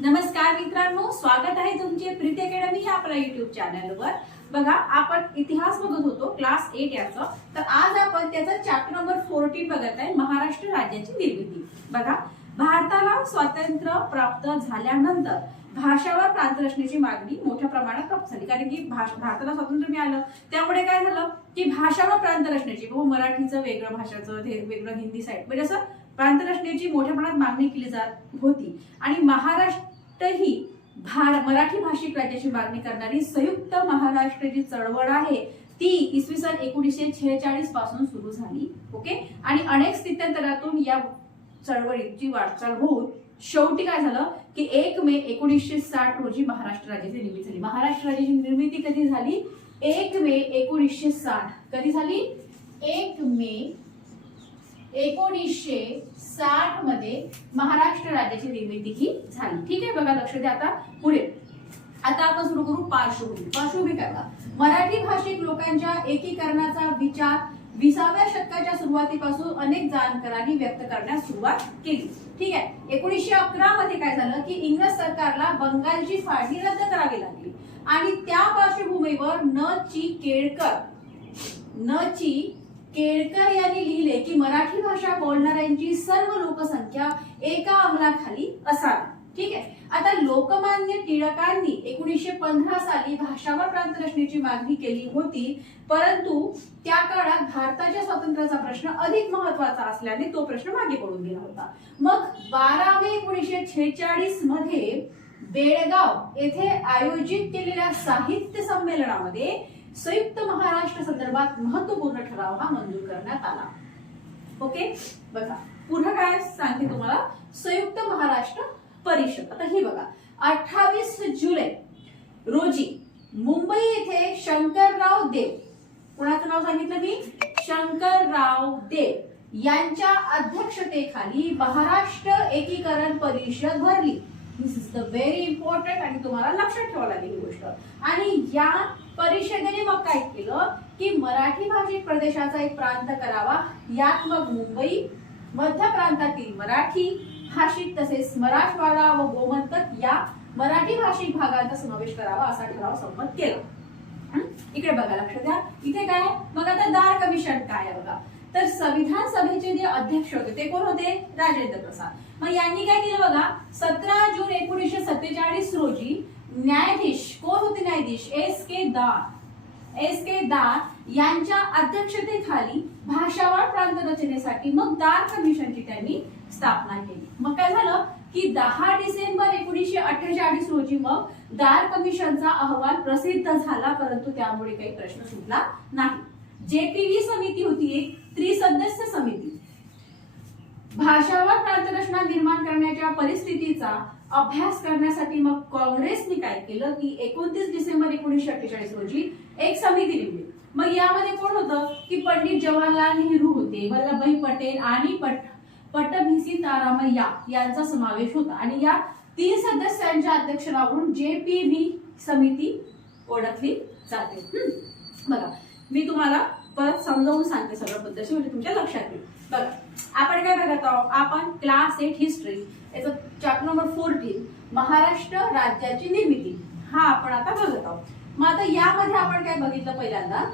नमस्कार मित्रांनो, स्वागत आहे तुमचे प्रीती अकॅडमी या आपल्या युट्यूब चॅनलवर। बघा, आपण इतिहास बघत होतो क्लास 8 याचा। तर आज आपण त्याचा चॅप्टर नंबर 14 बघत आहे, महाराष्ट्र राज्याची निर्मिती। बघा, भारताला स्वातंत्र्य प्राप्त झाल्यानंतर भाषावर प्रांत रचनेची मागणी मोठ्या प्रमाणात प्राप्त झाली, कारण की भारताला स्वातंत्र्य मिळालं त्यामुळे काय झालं की भाषावर प्रांत रचनेची, मराठीचं वेगळं, भाषाचं वेगळं, हिंदी साईड म्हणजे असं प्रांत रचनेची मोठ्या प्रमाणात मागणी केली जात होती। आणि महाराष्ट्र ही मराठी भाषिक राज्याची मागणी करणारी संयुक्त महाराष्ट्र जी चळवळ आहे ती इसवी सन 1946 पासून सुरू झाली। ओके, आणि अनेक स्थित्यंतरातून या चळवळीची वाटचाल होऊन शेवटी काय झालं की 1 मे 1960 रोजी महाराष्ट्र राज्याची निर्मिती झाली। महाराष्ट्र राज्याची निर्मिती कधी झाली? 1 मे 1960। कधी झाली? 1 मे 1960 मध्ये महाराष्ट्र राज्याची निर्मिती ही झाली। ठीक आहे, बघा लक्ष द्या। आता पुढे आपण सुरू करू पार्श्वभूमी करा। मराठी भाषिक लोकांच्या एकीकरणाचा विचार 20व्या शतकाच्या सुरुवातीपासून अनेक जाणकारांनी व्यक्त करण्यास सुरुवात केली। ठीक आहे, 1911 मध्ये काय झालं की इंग्रज सरकारला बंगालची फाळणी रद्द करावी लागली आणि त्या पार्श्वभूमीवर न ची केळकर यांनी लिहिले की मराठी भाषा बोलणाऱ्यांची सर्व लोकसंख्या एका अंमलाखाली असावी। ठीक आहे, आता लोकमान्य टिळकांनी 1915 साली भाषावर प्रांत रचनेची मागणी केली होती, परंतु त्या काळात भारताच्या स्वातंत्र्याचा प्रश्न अधिक महत्त्वाचा असल्याने तो प्रश्न मागे पडून गेला होता। मग 12 मे 1946 मध्ये बेळगाव येथे आयोजित केलेल्या साहित्य संमेलनामध्ये संयुक्त महाराष्ट्र संदर्भात महत्त्वपूर्ण ठराव हा मंजूर करण्यात आला। ओके, बघा पुढे काय सांगते तुम्हाला, संयुक्त महाराष्ट्र परिषद। आता ही बघा, 28 जुलै रोजी मुंबई येथे शंकरराव देव, कोणाचं नाव सांगितलं मी? शंकरराव देव यांच्या अध्यक्षतेखाली महाराष्ट्र एकीकरण परिषद भरली। दिस इज द व्हेरी इम्पॉर्टंट आणि तुम्हाला लक्षात ठेवावं लागेल ही गोष्ट। आणि या परिषदेने मग काय केलं की मराठी भाषिक प्रदेशाचा एक प्रांत करावा, यात मग मुंबई, मध्य प्रांतातील मराठी भाषिक तसेच मराठवाडा व गोमंतक या मराठी भाषिक भागांचा समावेश करावा असा ठराव संमत केला। इकडे बघा, लक्ष द्या, इथे काय मग आता दार कमिशन काय आहे बघा। तर संविधान सभेचे जे अध्यक्ष होते ते कोण होते? राजेंद्र प्रसाद। मग यांनी काय केलं बघा, 17 जून 1947 रोजी न्यायाधीश कोण होते? न्यायाधीश एस के दार यांच्या अध्यक्षतेखाली भाषावार प्रांत रचनेसाठी मग दार कमिशनची त्यांनी स्थापना केली। मग काय झालं की 10 डिसेंबर 1948 रोजी मग दार कमिशनचा अहवाल प्रसिद्ध झाला, परंतु त्यामुळे काही प्रश्न सुटला नाही। जेपीव्ही समिती होती एक त्रिसदस्य समिती, भाषावार प्रांत रचना निर्माण करण्याच्या परिस्थितीचा अभ्यास करण्यासाठी मग काँग्रेसने काय केलं की 29 डिसेंबर 1948 रोजी एक समिती नेमली। मग यामध्ये कोण होतं की पंडित जवाहरलाल नेहरू होते, वल्लभभाई पटेल आणि पट्टभिसी तारामय्या यांचा समावेश होता। आणि या 3 सदस्यांच्या अध्यक्षावरून जेपीव्ही समिती ओळखली जाते। बघा, मी तुम्हाला परत समजावून सांगते सगळं पद्धतशीर, म्हणजे तुमच्या लक्षात येईल। बघा, आपण काय बघत आहोत, आपण क्लास 8 हिस्ट्री याचा चॅप्टर नंबर 14 महाराष्ट्र राज्याची निर्मिती हा आपण आता बघत आहोत। मग आता यामध्ये आपण काय बघितलं, पहिल्यांदा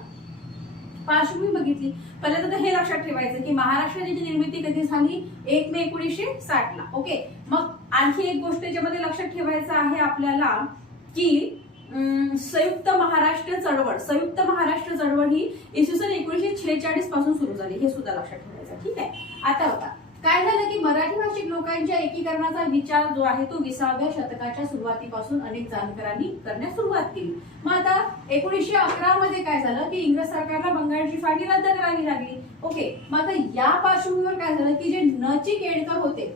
पार्श्वभूमी बघितली। पहिल्यांदा तर हे लक्षात ठेवायचं की महाराष्ट्र राज्याची निर्मिती कधी झाली? 1 मे 1960 ला। ओके, मग आणखी एक गोष्ट याच्यामध्ये लक्षात ठेवायचं आहे आपल्याला की संयुक्त महाराष्ट्र चळवळ ही इसवी सन 1946 पासून सुरू झाली, हे सुद्धा लक्षात ठेवायचं। ठीक आहे, आता बघा काय झालं की मराठी भाषिक लोकांच्या एकीकरणाचा विचार जो आहे तो 20व्या शतकाच्या सुरुवातीपासून अनेक जाणकारांनी करण्यास सुरुवात केली। मग आता 1911 मध्ये काय झालं की इंग्रज सरकारला बंगालची फाळणी रद्द करावी लागली। ओके, मग आता या पार्श्वभूमीवर काय झालं की जे न ची केळकर होते,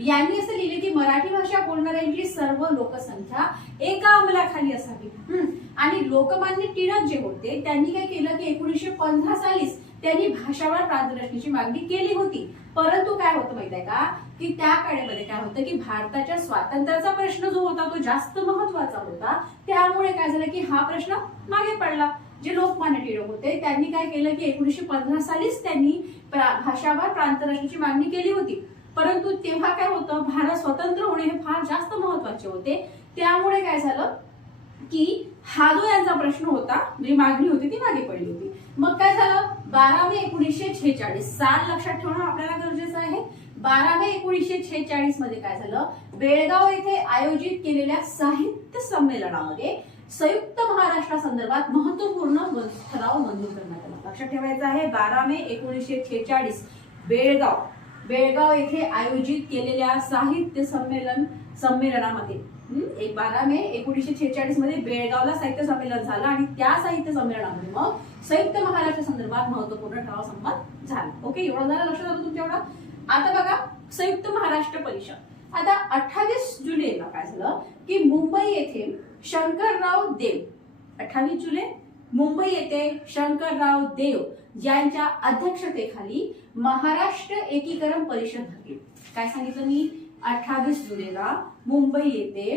यांनी असं लिहिले की मराठी भाषा बोलणाऱ्यांची सर्व लोकसंख्या एका अंमलाखाली असावी। आणि लोकमान्य टिळक जे होते त्यांनी काय केलं की 1915 सालीच त्यांनी भाषावार प्रांत रचनेची मागणी केली होती, परंतु काय होतं माहिती आहे का की त्या काळामध्ये काय होतं की भारताच्या स्वातंत्र्याचा प्रश्न जो होता तो जास्त महत्त्वाचा होता, त्यामुळे काय झालं की हा प्रश्न मागे पडला। जे लोकमान्य टिळक होते त्यांनी काय केलं की 1915 सालीच त्यांनी भाषावार प्रांत रचनेची मागणी केली होती, परंतु तेव्हा काय होतं, भारत स्वतंत्र होणे हे फार जास्त महत्वाचे होते. त्यामुळे काय झालं की हा जो यांचा प्रश्न होता, जी मागणी होती ती मागे पडली होती. मग काय झालं, 12 मे 1946, साल लक्षात ठेवणं आपल्याला गरजेचं आहे. 12 मे 1946 मध्ये काय झालं, बेळगाव येथे आयोजित केलेल्या साहित्य संमेलनामध्ये संयुक्त महाराष्ट्रासंदर्भात महत्वपूर्ण ठराव मंजूर करण्यात आला. लक्षात ठेवायचं आहे, 12 मे 1946 बेळगाव येथे आयोजित केलेल्या साहित्य संमेलनामध्ये 12 मे 1946 मध्ये बेळगावला साहित्य संमेलन झालं आणि त्या साहित्य संमेलनामध्ये मग संयुक्त महाराष्ट्र संदर्भात महत्वपूर्ण ठराव संमत झाला. ओके, एवढं झालं, लक्षात आलं तुमच्या एवढं. आता बघा संयुक्त महाराष्ट्र परिषद. आता 28 जुलैला काय झालं की मुंबई येथे शंकरराव देव, 28 जुलै मुंबई येथे शंकरराव देव यांच्या अध्यक्षतेखाली महाराष्ट्र एकीकरण परिषद भरली. काय सांगितलं मी, 28 जुलैला मुंबई येथे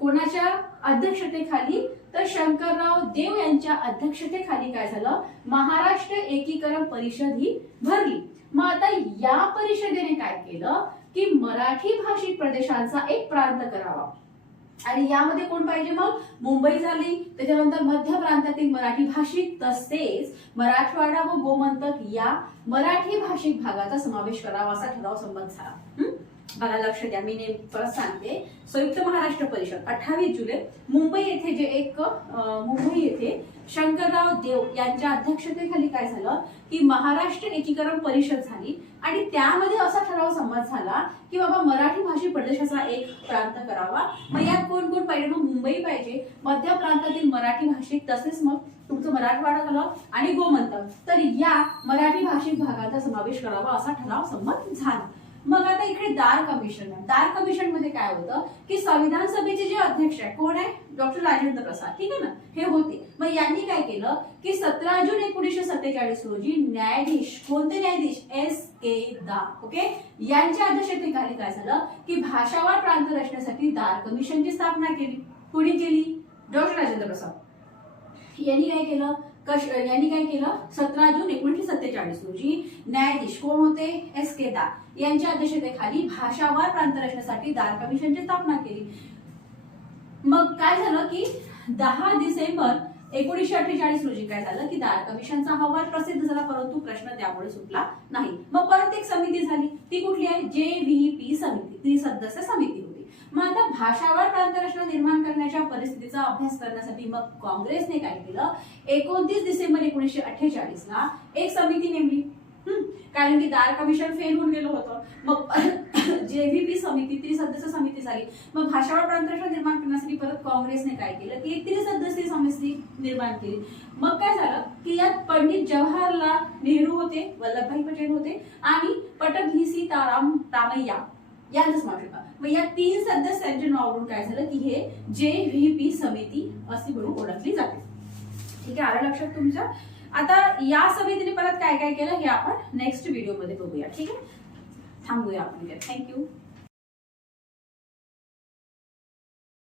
कोणाच्या अध्यक्षतेखाली, तर शंकरराव देव यांच्या अध्यक्षतेखाली काय झालं, महाराष्ट्र एकीकरण परिषद ही भरली. मग आता या परिषदेने काय केलं की मराठी भाषिक प्रदेशांचा एक प्रांत करावा आणि यामध्ये कोण पाहिजे, मग मुंबई झाली, त्याच्यानंतर मध्य प्रांतातील मराठी भाषिक तसेच मराठवाडा व गोमंतक या मराठी भाषिक भागाचा समावेश करावा असा ठराव संमत झाला. बघा लक्ष द्या, मी परत सांगते, संयुक्त महाराष्ट्र परिषद 28 जुलै मुंबई येथे शंकरराव देव यांच्या अध्यक्षतेखाली काय झालं की महाराष्ट्र एकीकरण परिषद झाली आणि त्यामध्ये असा ठराव संमत झाला की बाबा मराठी भाषिक प्रदेशाचा एक प्रांत करावा. मग यात कोण कोण पाहिजे, मग मुंबई पाहिजे, मध्य प्रांतातील मराठी भाषिक तसेच मग तुमचं मराठवाडा झालं आणि गोमंतक, तर या मराठी भाषिक भागाचा समावेश करावा असा ठराव संमत झाला. मग आता इकडे दार कमिशन आहे. दार कमिशन मध्ये काय होतं की संविधान सभेचे जे अध्यक्ष आहे कोण आहे, डॉक्टर राजेंद्र प्रसाद, ठीक आहे ना, हे होते. मग यांनी काय केलं की 17 जून 1947 रोजी न्यायाधीश, कोणते न्यायाधीश, S.K. दार, ओके, यांच्या अध्यक्षतेखाली काय झालं की भाषावार प्रांत रचनेसाठी दार कमिशनची स्थापना केली. कुणी केली, डॉक्टर राजेंद्र प्रसाद यांनी काय केलं, 17 जून 1947 रोजी न्यायाधीश कोण होते, S.K. दार यांच्या अध्यक्षतेखाली भाषावार प्रांत रचनेसाठी दार कमिशनची स्थापना केली. मग काय झालं की 10 डिसेंबर 1948 रोजी काय झालं की दार कमिशनचा अहवाल प्रसिद्ध झाला, परंतु प्रश्न त्यामुळे सुटला नाही. मग परत एक समिती झाली, ती कुठली आहे, JVP समिती, 30 सदस्य समिती होती. मग आता भाषावार प्रांत रचना निर्माण करण्याच्या परिस्थितीचा अभ्यास करण्यासाठी मग काँग्रेसने काय केलं, 29 डिसेंबर 1948 ला एक समिती नेमली. कारण की दार कमिशन फेल होऊन गेलं होतं. मग JVP समिती, 30 सदस्य समिती झाली. मग भाषावार प्रांत रचना निर्माण करण्यासाठी परत काँग्रेसने काय केलं की 30 सदस्य समिती निर्माण केली. मग काय झालं की यात पंडित जवाहरलाल नेहरू होते, वल्लभभाई पटेल होते आणि पटभी सीताराम रामैया यांचा समावेश होता. मग या 3 सदस्यांच्या नावावरून काय झालं की हे JVP समिती अशी म्हणून ओळखली जाते. ठीक आहे, आलं लक्षात तुमच्या. आता या समितीने परत काय काय केलं हे आपण नेक्स्ट व्हिडिओ मध्ये बघूया. ठीक आहे, थांबूया आपण. थँक्यू.